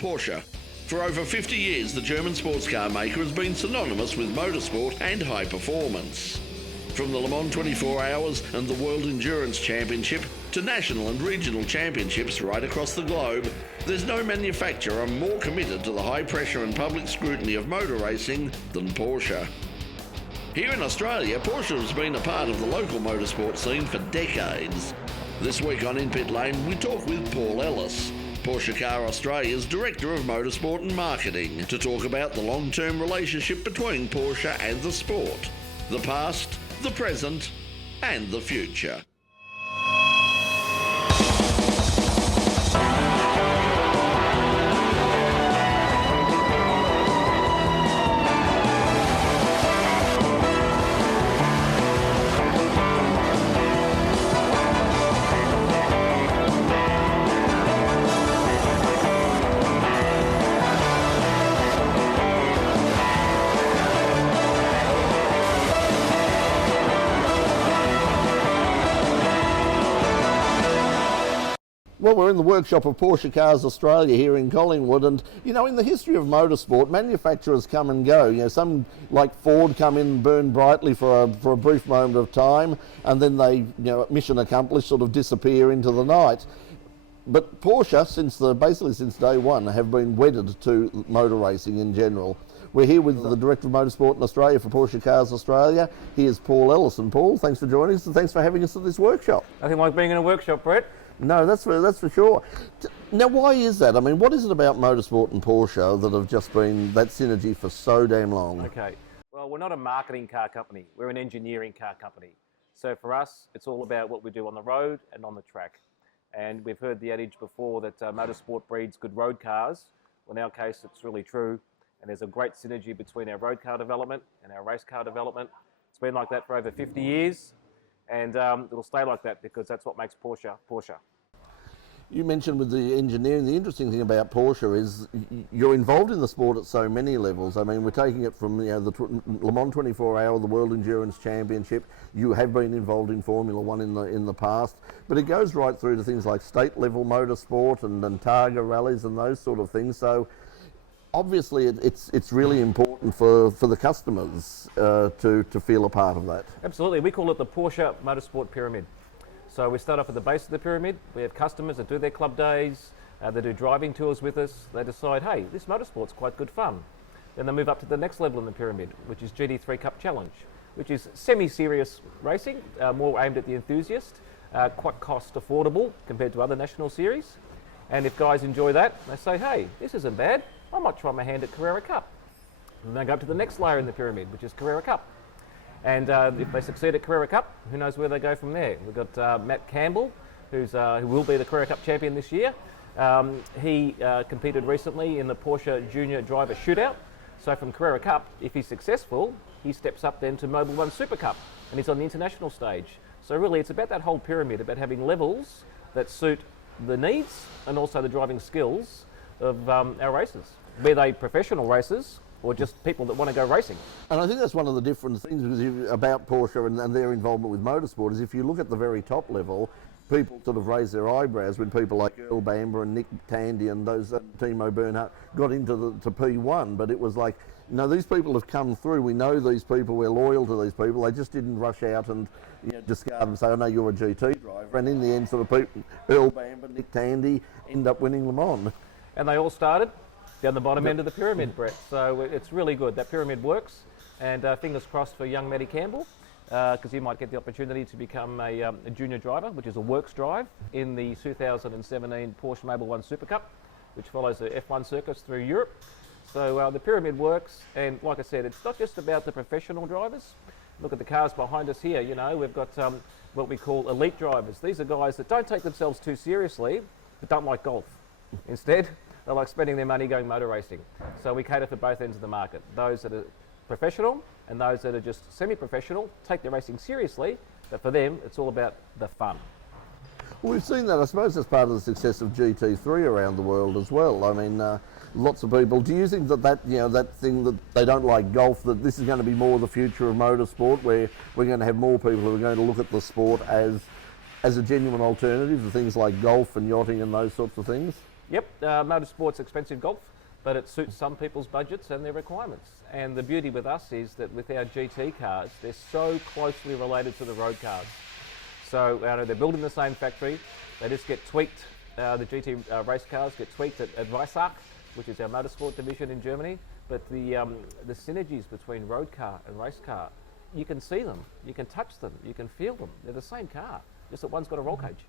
Porsche. For over 50 years, the German sports car maker has been synonymous with motorsport and high performance. From the Le Mans 24 Hours and the World Endurance Championship to national and regional championships right across the globe, there's no manufacturer more committed to the high pressure and public scrutiny of motor racing than Porsche. Here in Australia, Porsche has been a part of the local motorsport scene for decades. This week on In Pit Lane, we talk with Paul Ellis, Porsche Car Australia's Director of Motorsport and Marketing, to talk about the long-term relationship between Porsche and the sport, the past, the present and the future. Well, we're in the workshop of Porsche Cars Australia here in Collingwood, and you know, in the history of motorsport, manufacturers come and go. You know, some like Ford come in and burn brightly for a brief moment of time, and then they, mission accomplished, sort of disappear into the night. But Porsche, basically since day one, have been wedded to motor racing in general. We're here with the Director of Motorsport in Australia for Porsche Cars Australia. Here's Paul Ellis. And Paul, thanks for joining us and thanks for having us at this workshop. Nothing like being in a workshop, Brett. No, that's for sure. Now, why is that? I mean, what is it about motorsport and Porsche that have just been that synergy for so damn long? Okay. Well, we're not a marketing car company. We're an engineering car company. So for us, it's all about what we do on the road and on the track. And we've heard the adage before that motorsport breeds good road cars. Well, in our case, it's really true. And there's a great synergy between our road car development and our race car development. It's been like that for over 50 years. And it'll stay like that because that's what makes Porsche, Porsche. You mentioned with the engineering, the interesting thing about Porsche is you're involved in the sport at so many levels. I mean, we're taking it from the Le Mans 24 Hour, the World Endurance Championship. You have been involved in Formula One in the past, but it goes right through to things like state level motorsport and Targa rallies and those sort of things. So obviously it's really important for the customers to feel a part of that. Absolutely. We call it the Porsche Motorsport Pyramid. So we start off at the base of the pyramid. We have customers that do their club days, they do driving tours with us. They decide, hey, this motorsport's quite good fun. Then they move up to the next level in the pyramid, which is GT3 Cup Challenge, which is semi-serious racing, more aimed at the enthusiast, quite cost affordable compared to other national series. And if guys enjoy that, they say, hey, this isn't bad. I might try my hand at Carrera Cup. And they go up to the next layer in the pyramid, which is Carrera Cup. And if they succeed at Carrera Cup, who knows where they go from there. We've got Matt Campbell, who will be the Carrera Cup champion this year. He competed recently in the Porsche Junior Driver Shootout. So from Carrera Cup, if he's successful, he steps up then to Mobil 1 Super Cup, and he's on the international stage. So really it's about that whole pyramid, about having levels that suit the needs and also the driving skills of our racers, be they professional racers or just people that want to go racing. And I think that's one of the different things about Porsche and their involvement with motorsport is if you look at the very top level, people sort of raise their eyebrows when people like Earl Bamber and Nick Tandy and those Timo Bernhardt got into to P1, but it was like, these people have come through, we know these people, we're loyal to these people, they just didn't rush out and discard them and say, oh no, you're a GT driver, and in the end sort of people, Earl Bamber, Nick Tandy end up winning Le Mans. And they all started down the bottom end of the pyramid, Brett. So it's really good. That pyramid works, and fingers crossed for young Matty Campbell, because he might get the opportunity to become a junior driver, which is a works drive, in the 2017 Porsche Mobil 1 Super Cup, which follows the F1 circuits through Europe. So the pyramid works, and like I said, it's not just about the professional drivers. Look at the cars behind us here. We've got what we call elite drivers. These are guys that don't take themselves too seriously, but don't like golf. Instead, they like spending their money going motor racing. So we cater for both ends of the market. Those that are professional and those that are just semi-professional, take their racing seriously, but for them, it's all about the fun. Well, we've seen that, I suppose, as part of the success of GT3 around the world as well. I mean, lots of people. Do you think that thing that they don't like golf, that this is going to be more the future of motorsport, where we're going to have more people who are going to look at the sport as a genuine alternative to things like golf and yachting and those sorts of things? Yep, motorsport's expensive golf, but it suits some people's budgets and their requirements. And the beauty with us is that with our GT cars, they're so closely related to the road cars. So they're built in the same factory. They just get tweaked. The GT race cars get tweaked at Weissach, which is our motorsport division in Germany. But the synergies between road car and race car, you can see them, you can touch them, you can feel them. They're the same car, just that one's got a roll cage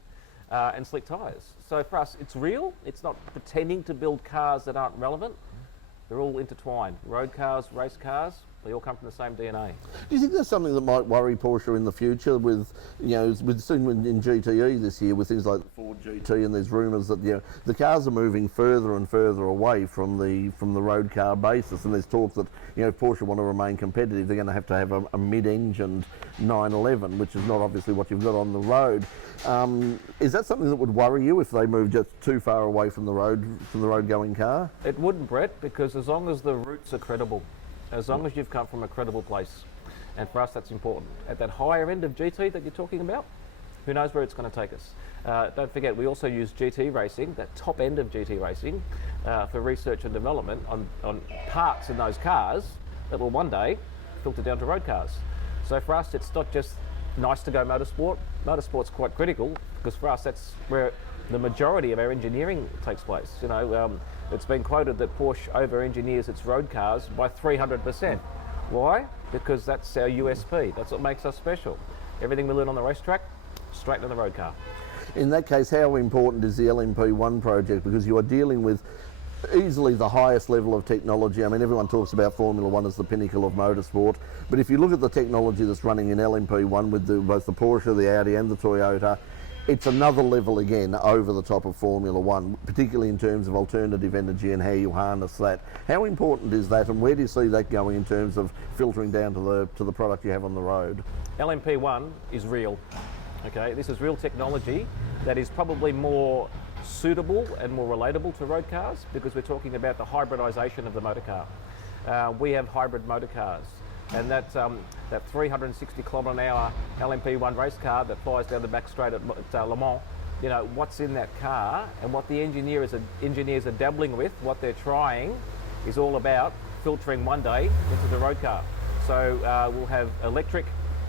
and slick tyres. So for us, it's real. It's not pretending to build cars that aren't relevant. They're all intertwined. Road cars, race cars, they all come from the same DNA. Do you think there's something that might worry Porsche in the future with, with soon in GTE this year with things like the Ford GT, and there's rumours that the cars are moving further and further away from the road car basis, and there's talk that if Porsche want to remain competitive, they're going to have a mid-engined 911, which is not obviously what you've got on the road. Is that something that would worry you if they move just too far away from the road going car? It wouldn't, Brett, because as long as the roots are credible, as long as you've come from a credible place, and for us that's important. At that higher end of GT that you're talking about, who knows where it's going to take us. Don't forget, we also use GT racing, that top end of GT racing, for research and development on parts in those cars that will one day filter down to road cars. So for us, it's not just nice to go motorsport. Motorsport's quite critical, because for us that's where the majority of our engineering takes place. It's been quoted that Porsche over-engineers its road cars by 300%. Why? Because that's our USP. That's what makes us special. Everything we learn on the racetrack, straight into the road car. In that case, how important is the LMP1 project? Because you are dealing with easily the highest level of technology. I mean, everyone talks about Formula One as the pinnacle of motorsport, but if you look at the technology that's running in LMP1 with both the Porsche, the Audi and the Toyota, it's another level again over the top of Formula One, particularly in terms of alternative energy and how you harness that. How important is that, and where do you see that going in terms of filtering down to the product you have on the road? LMP1 is real. Okay, this is real technology that is probably more suitable and more relatable to road cars, because we're talking about the hybridisation of the motor car. We have hybrid motor cars, and that 360 km/h LMP1 race car that flies down the back straight at Le Mans, what's in that car and what the engineers are dabbling with, what they're trying, is all about filtering one day into the road car. So we'll have electric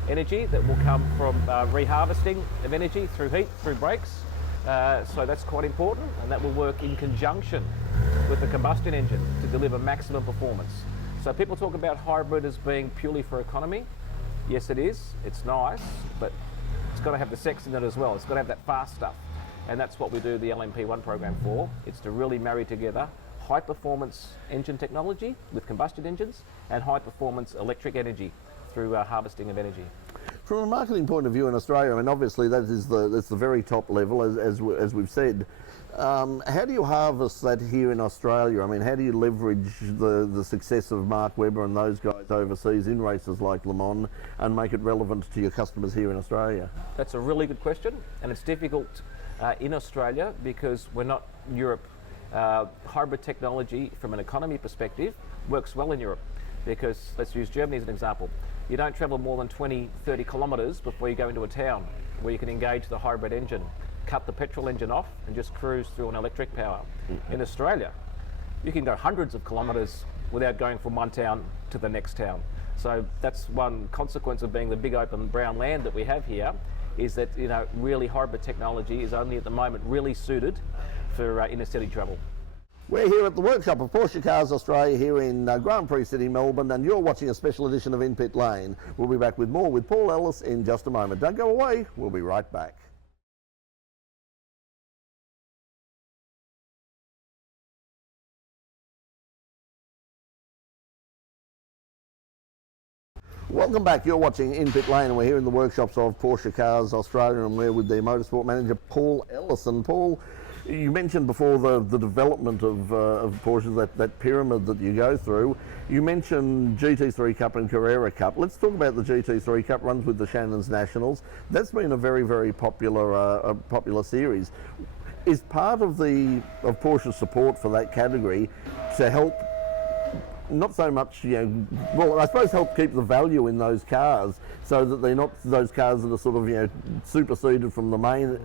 energy that will come from reharvesting of energy through heat, through brakes. So that's quite important, and that will work in conjunction with the combustion engine to deliver maximum performance. So people talk about hybrid as being purely for economy. Yes, it is. It's nice, but it's got to have the sex in it as well. It's got to have that fast stuff, and that's what we do the LMP1 program for. It's to really marry together high performance engine technology with combustion engines and high performance electric energy through harvesting of energy. From a marketing point of view in Australia, I mean, obviously that's the very top level, as we've said. How do you harvest that here in Australia? I mean, how do you leverage the success of Mark Webber and those guys overseas in races like Le Mans and make it relevant to your customers here in Australia? That's a really good question, and it's difficult in Australia because we're not Europe. Hybrid technology from an economy perspective works well in Europe, because let's use Germany as an example. You don't travel more than 20-30 kilometres before you go into a town where you can engage the hybrid engine, cut the petrol engine off and just cruise through an electric power. In Australia, you can go hundreds of kilometres without going from one town to the next town. So that's one consequence of being the big open brown land that we have here, is that really hybrid technology is only at the moment really suited for inner city travel. We're here at the workshop of Porsche Cars Australia here in Grand Prix City, Melbourne, and you're watching a special edition of In Pit Lane. We'll be back with more with Paul Ellis in just a moment. Don't go away, we'll be right back. Welcome back. You're watching In Pit Lane, and we're here in the workshops of Porsche Cars Australia, and we're with their motorsport manager, Paul Ellis. And Paul, you mentioned before the development of Porsche, that pyramid that you go through. You mentioned GT3 Cup and Carrera Cup. Let's talk about the GT3 Cup, runs with the Shannon's Nationals. That's been a very, very popular popular series. Is part of Porsche's support for that category to help, not so much, well, I suppose help keep the value in those cars so that they're not those cars that are sort of, superseded from the main,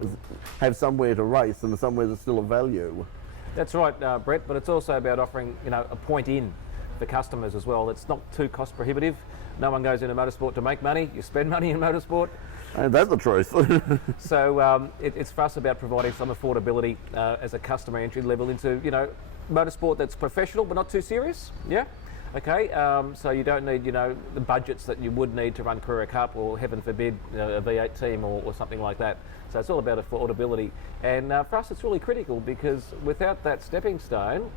have somewhere to race and somewhere that's still of value? That's right, Brett, but it's also about offering, a point in for customers as well. It's not too cost prohibitive. No one goes into motorsport to make money. You spend money in motorsport. And that's the truth. So it's for us about providing some affordability as a customer entry level into, motorsport that's professional but not too serious. Yeah. Okay. So you don't need, the budgets that you would need to run Carrera Cup or, heaven forbid, a V8 team or something like that. So it's all about affordability. And for us, it's really critical because without that stepping stone,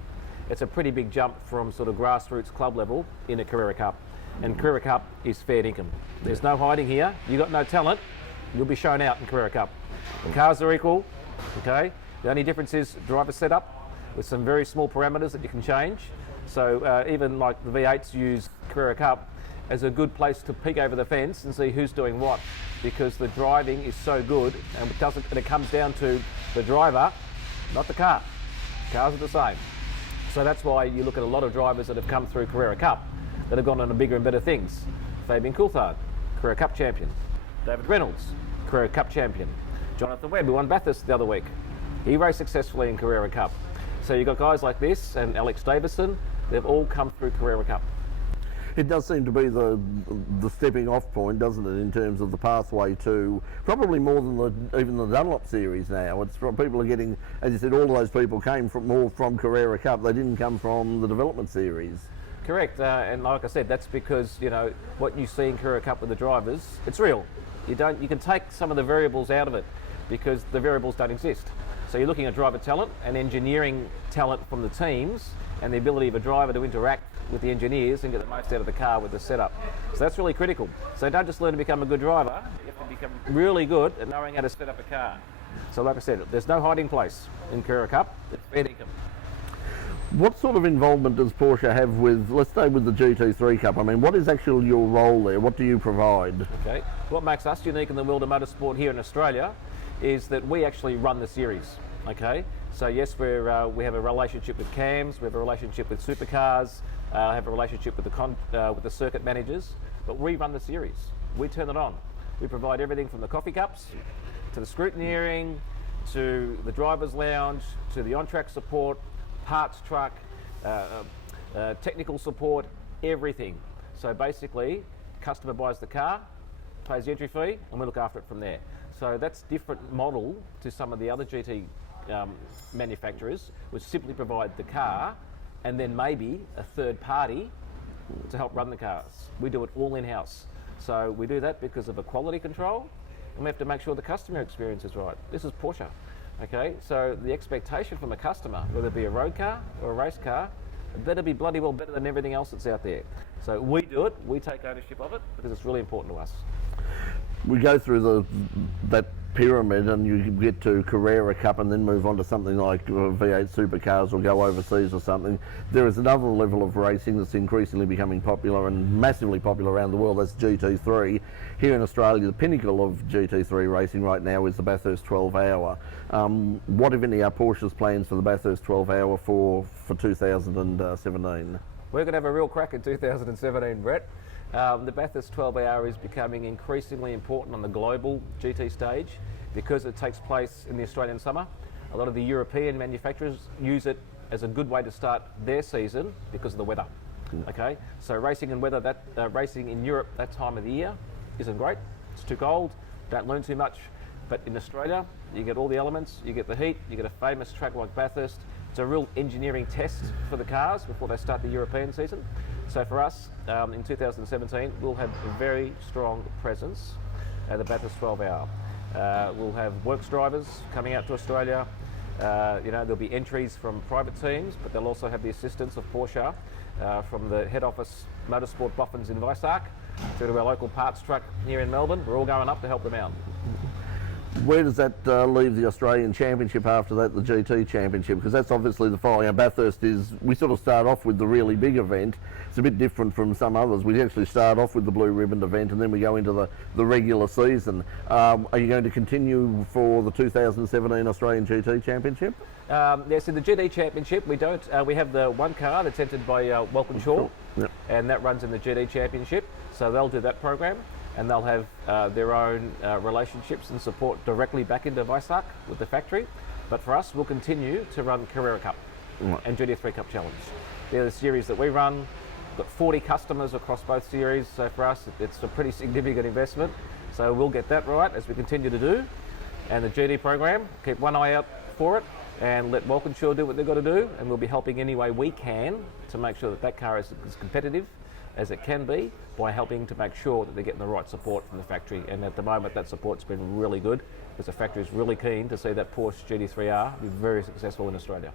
it's a pretty big jump from sort of grassroots club level into Carrera Cup. And Carrera Cup is fair income. There's no hiding here. You got no talent, you'll be shown out in Carrera Cup. The cars are equal, okay? The only difference is driver setup with some very small parameters that you can change. So even like the V8s use Carrera Cup as a good place to peek over the fence and see who's doing what, because the driving is so good and it comes down to the driver, not the car. Cars are the same. So that's why you look at a lot of drivers that have come through Carrera Cup that have gone on to bigger and better things. Fabian Coulthard, Carrera Cup champion. David Reynolds, Carrera Cup champion. Jonathan Webb, who won Bathurst the other week. He raced successfully in Carrera Cup. So you've got guys like this and Alex Davison, they've all come through Carrera Cup. It does seem to be the stepping off point, doesn't it, in terms of the pathway to probably more than even the Dunlop series now. It's from people are getting, as you said, all of those people came from Carrera Cup. They didn't come from the development series. Correct, and like I said, that's because what you see in Carrera Cup with the drivers, it's real. You can take some of the variables out of it because the variables don't exist. So you're looking at driver talent and engineering talent from the teams and the ability of a driver to interact with the engineers and get the most out of the car with the setup. So that's really critical. So don't just learn to become a good driver, you have to become really good at knowing how to set up a car. So like I said, there's no hiding place in Carrera Cup, it's fair income. What sort of involvement does Porsche have with, let's stay with the GT3 Cup, I mean, what is actually your role there? What do you provide? Okay, what makes us unique in the world of motorsport here in Australia is that we actually run the series, okay? So yes, we have a relationship with CAMs, we have a relationship with supercars, have a relationship with the circuit managers, but we run the series. We turn it on. We provide everything from the coffee cups, to the scrutineering, to the driver's lounge, to the on-track support, parts truck, technical support, everything. So basically, customer buys the car, pays the entry fee, and we look after it from there. So that's different model to some of the other GT manufacturers, which simply provide the car and then maybe a third party to help run the cars. We do it all in-house. So we do that because of a quality control, and we have to make sure the customer experience is right. This is Porsche. Okay, so the expectation from a customer, whether it be a road car or a race car, it better be bloody well better than everything else that's out there. So we do it, we take ownership of it because it's really important to us. We go through that pyramid and you get to Carrera Cup and then move on to something like V8 supercars or go overseas or something. There is another level of racing that's increasingly becoming popular and massively popular around the world, that's GT3. Here in Australia, the pinnacle of GT3 racing right now is the Bathurst 12 Hour. What, if any, are Porsche's plans for the Bathurst 12 Hour for 2017? We're going to have a real crack in 2017, Brett. The Bathurst 12 Hour is becoming increasingly important on the global GT stage because it takes place in the Australian summer. A lot of the European manufacturers use it as a good way to start their season because of the weather. Okay, so racing in weather, racing in Europe that time of the year isn't great. It's too cold, don't learn too much. But in Australia, you get all the elements, you get the heat, you get a famous track like Bathurst. It's a real engineering test for the cars before they start the European season. So for us, in 2017, we'll have a very strong presence at the Bathurst 12 Hour. We'll have works drivers coming out to Australia. There'll be entries from private teams, but they'll also have the assistance of Porsche from the head office Motorsport Boffins in Weissach through to our local parts truck here in Melbourne. We're all going up to help them out. Where does that leave the Australian Championship after that, the GT Championship? Because that's obviously the following. Bathurst is, we sort of start off with the really big event. It's a bit different from some others. We actually start off with the Blue Ribbon event and then we go into the regular season. Are you going to continue for the 2017 Australian GT Championship? Yes, in the GT Championship, we don't. We have the one car that's entered by Walkinshaw, Yep. and that runs in the GT Championship. So they'll do that program, and they'll have their own relationships and support directly back into Weissach with the factory. But for us, we'll continue to run Carrera Cup. and GT3 Cup Challenge. They're the series that we run. We've got 40 customers across both series, so for us it's a pretty significant investment. So we'll get that right as we continue to do. And the GT program, keep one eye out for it and let Walkinshaw do what they've got to do, and we'll be helping any way we can to make sure that that car is as competitive as it can be by helping to make sure that they're getting the right support from the factory. And at the moment that support's been really good because the factory is really keen to see that Porsche GT3R be very successful in Australia.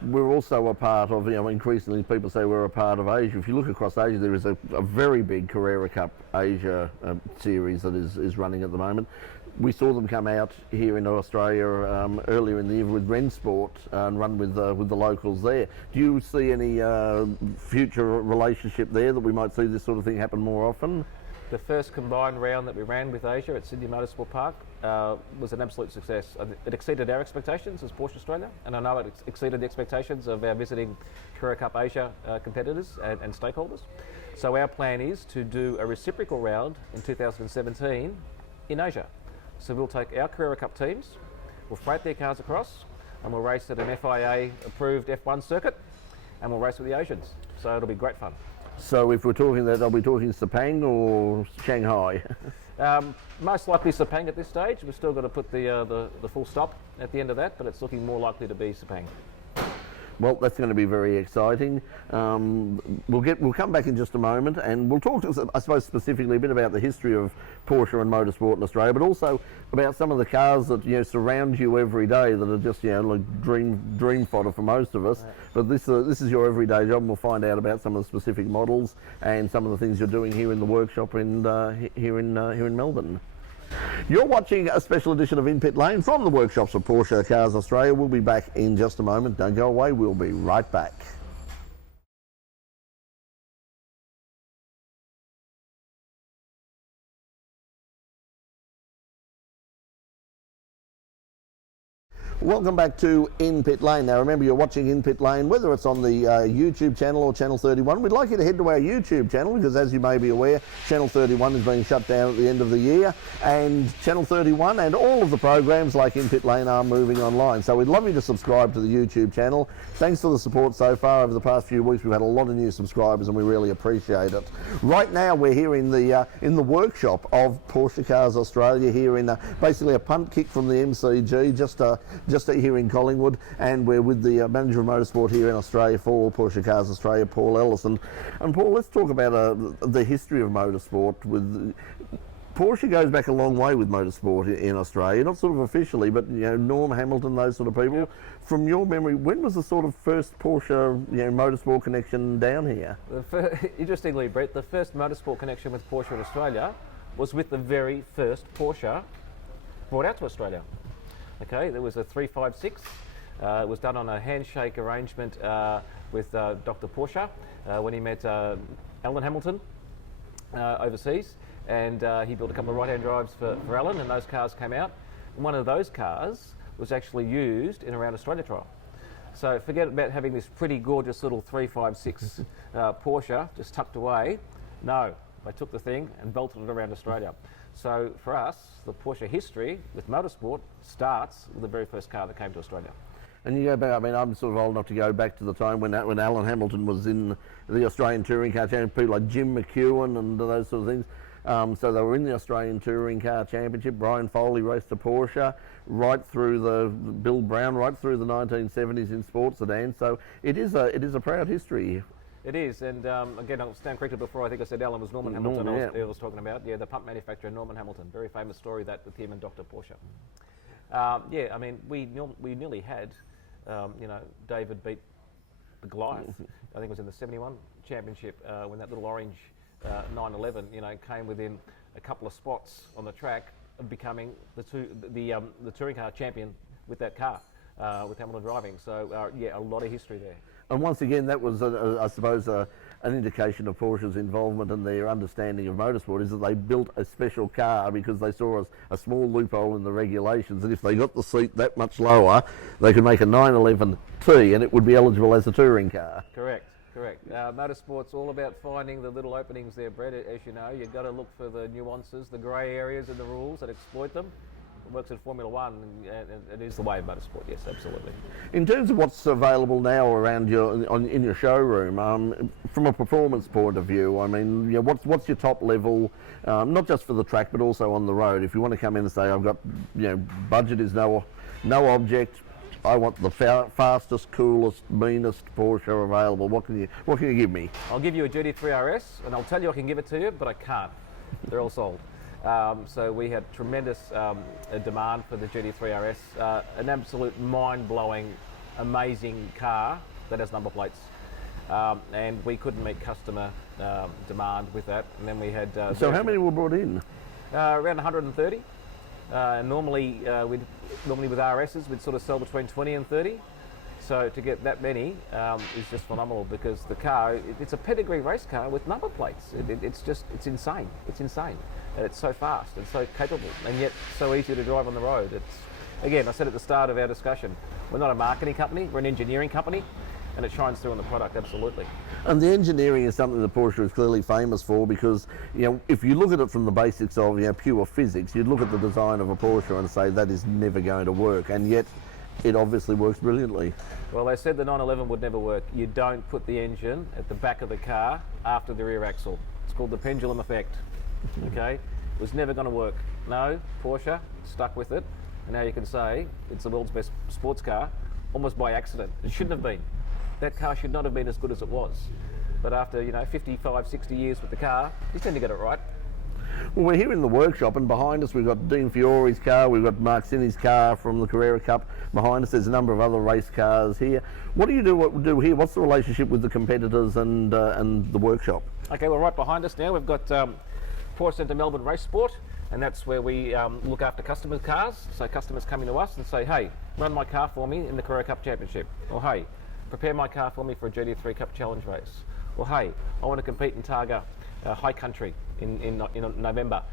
We're also a part of, increasingly people say we're a part of Asia. If you look across Asia, there is a very big Carrera Cup Asia series that is running at the moment. We saw them come out here in Australia earlier in the year with Rensport and run with the locals there. Do you see any future relationship there that we might see this sort of thing happen more often? The first combined round that we ran with Asia at Sydney Motorsport Park was an absolute success. It exceeded our expectations as Porsche Australia, and I know it exceeded the expectations of our visiting Carrera Cup Asia competitors and stakeholders. So our plan is to do a reciprocal round in 2017 in Asia. So we'll take our Carrera Cup teams, we'll freight their cars across, and we'll race at an FIA approved F1 circuit, and we'll race with the Asians. So it'll be great fun. So if we're talking that, are we talking Sepang or Shanghai? Most likely Sepang at this stage. We've still got to put the full stop at the end of that, but it's looking more likely to be Sepang. Well, that's going to be very exciting. We'll come back in just a moment, and we'll talk, I suppose, specifically a bit about the history of Porsche and motorsport in Australia, but also about some of the cars that surround you every day that are just like dream fodder for most of us. Right. But this is your everyday job, and we'll find out about some of the specific models and some of the things you're doing here in the workshop here in Melbourne. You're watching a special edition of In Pit Lane from the workshops of Porsche Cars Australia. We'll be back in just a moment. Don't go away. We'll be right back. Welcome back to In Pit Lane. Now remember, you're watching In Pit Lane, whether it's on the YouTube channel or Channel 31. We'd like you to head to our YouTube channel because, as you may be aware, Channel 31 is being shut down at the end of the year, and Channel 31 and all of the programs like In Pit Lane are moving online. So we'd love you to subscribe to the YouTube channel. Thanks for the support so far over the past few weeks. We've had a lot of new subscribers and we really appreciate it. Right now we're here in the workshop of Porsche Cars Australia, here in basically a punt kick from the MCG, just here in Collingwood, and we're with the manager of motorsport here in Australia for Porsche Cars Australia, Paul Ellis. And Paul, let's talk about the history of motorsport. With Porsche goes back a long way with motorsport in Australia, not sort of officially, but Norm Hamilton, those sort of people. Yep. From your memory, when was the sort of first Porsche motorsport connection down here? Interestingly, Brett, the first motorsport connection with Porsche in Australia was with the very first Porsche brought out to Australia. Okay, there was a 356. It was done on a handshake arrangement with Dr. Porsche when he met Alan Hamilton overseas, and he built a couple of right-hand drives for Alan, and those cars came out. And one of those cars was actually used in a round Australia trial. So forget about having this pretty gorgeous little 356 Porsche just tucked away. No, they took the thing and belted it around Australia. So for us, the Porsche history with motorsport starts with the very first car that came to Australia. And you go back, I mean, I'm sort of old enough to go back to the time when Alan Hamilton was in the Australian Touring Car Championship, people like Jim McEwen and those sort of things. So they were in the Australian Touring Car Championship. Brian Foley raced a Porsche right through Bill Brown, right through the 1970s in sports sedans. So it is a proud history. It is, and again, I'll stand corrected before. I think I said Alan was Norman Hamilton. Yeah. I was talking about, the pump manufacturer Norman Hamilton. Very famous story that with him and Dr. Porsche. Yeah, I mean, we nearly had, David beat the Goliath. I think it was in the '71 championship when that little orange 911, came within a couple of spots on the track of becoming the touring car champion with that car, with Hamilton driving. So yeah, a lot of history there. And once again, that was, I suppose, an indication of Porsche's involvement and their understanding of motorsport, is that they built a special car because they saw a small loophole in the regulations, and if they got the seat that much lower, they could make a 911T and it would be eligible as a touring car. Correct. Motorsport's all about finding the little openings there, Brett. As you know, you've got to look for the nuances, the grey areas in the rules that exploit them. works in Formula One, and it is the way of motorsport. Yes, absolutely. In terms of what's available now around in your showroom, from a performance point of view, I mean, what's your top level, not just for the track but also on the road? If you want to come in and say, I've got, budget is no object, I want the fastest, coolest, meanest Porsche available. What can you give me? I'll give you a GT3 RS, and I'll tell you I can give it to you, but I can't. They're all sold. So we had tremendous demand for the GT3 RS, an absolute mind-blowing, amazing car that has number plates, and we couldn't meet customer demand with that. And then we had. So how many were brought in? Around 130. Normally with RSs we'd sort of sell between 20 and 30. So to get that many is just phenomenal, because the car, it's a pedigree race car with number plates. It's insane. It's insane. And it's so fast and so capable, and yet so easy to drive on the road. Again, I said at the start of our discussion, we're not a marketing company, we're an engineering company, and it shines through on the product, absolutely. And the engineering is something that Porsche is clearly famous for, because if you look at it from the basics of pure physics, you'd look at the design of a Porsche and say that is never going to work, and yet it obviously works brilliantly. Well, they said the 911 would never work. You don't put the engine at the back of the car after the rear axle. It's called the pendulum effect. Okay, it was never going to work. No, Porsche stuck with it, and now you can say it's the world's best sports car, almost by accident. It shouldn't have been. That car should not have been as good as it was. But after 55, 60 years with the car, you tend to get it right. Well, we're here in the workshop, and behind us we've got Dean Fiore's car, we've got Mark Sinny's car from the Carrera Cup. Behind us there's a number of other race cars here. What do you do here? What's the relationship with the competitors and the workshop? Okay, well, right behind us now we've got Porsche Centre Melbourne Race Sport, and that's where we look after customers' cars. So customers come into us and say, hey, run my car for me in the Carrera Cup Championship. Or hey, prepare my car for me for a GT3 Cup Challenge race. Or hey, I want to compete in Targa High Country in November.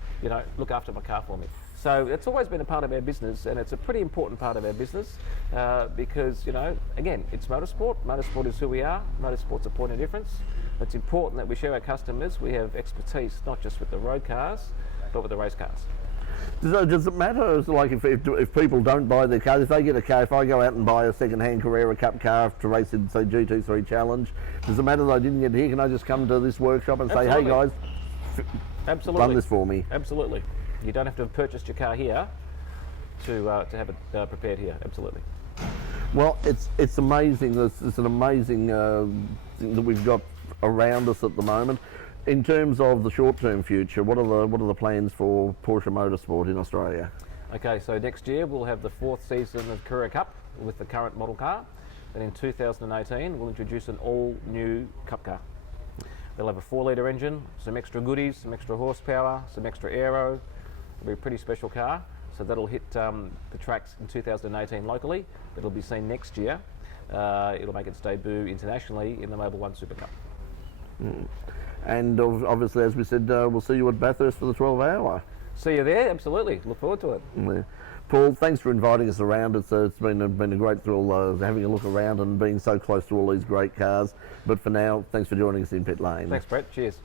Look after my car for me. So it's always been a part of our business, and it's a pretty important part of our business because, again, it's motorsport. Motorsport is who we are. Motorsport's a point of difference. It's important that we show our customers we have expertise not just with the road cars, but with the race cars. Does it matter, like if people don't buy their cars, if they get a car, if I go out and buy a second-hand Carrera Cup car to race in, say, GT3 Challenge, does it matter that I didn't get it here? Can I just come to this workshop and say, hey guys, run this for me? Absolutely. You don't have to have purchased your car here to have it prepared here. Absolutely. Well, it's amazing. It's an amazing thing that we've got around us at the moment. In terms of the short-term future, what are the plans for Porsche Motorsport in Australia? Okay, so next year we'll have the 4th season of Carrera Cup with the current model car. Then in 2018 we'll introduce an all-new Cup car. They'll have a 4-litre engine, some extra goodies, some extra horsepower, some extra aero. It'll be a pretty special car. So that'll hit the tracks in 2018 locally. It'll be seen next year. It'll make its debut internationally in the Mobil 1 Super Cup. And obviously, as we said, we'll see you at Bathurst for the 12-hour. See you there, absolutely. Look forward to it. Yeah. Paul, thanks for inviting us around. It's been a great thrill having a look around and being so close to all these great cars. But for now, thanks for joining us in Pit Lane. Thanks, Brett. Cheers.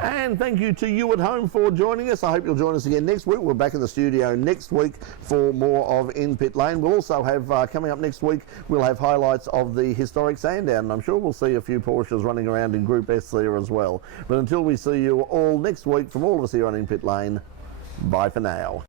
And thank you to you at home for joining us. I hope you'll join us again next week. We're back in the studio next week for more of In Pit Lane. We'll also have, coming up next week, we'll have highlights of the historic Sandown. And I'm sure we'll see a few Porsches running around in Group S there as well. But until we see you all next week, from all of us here on In Pit Lane, bye for now.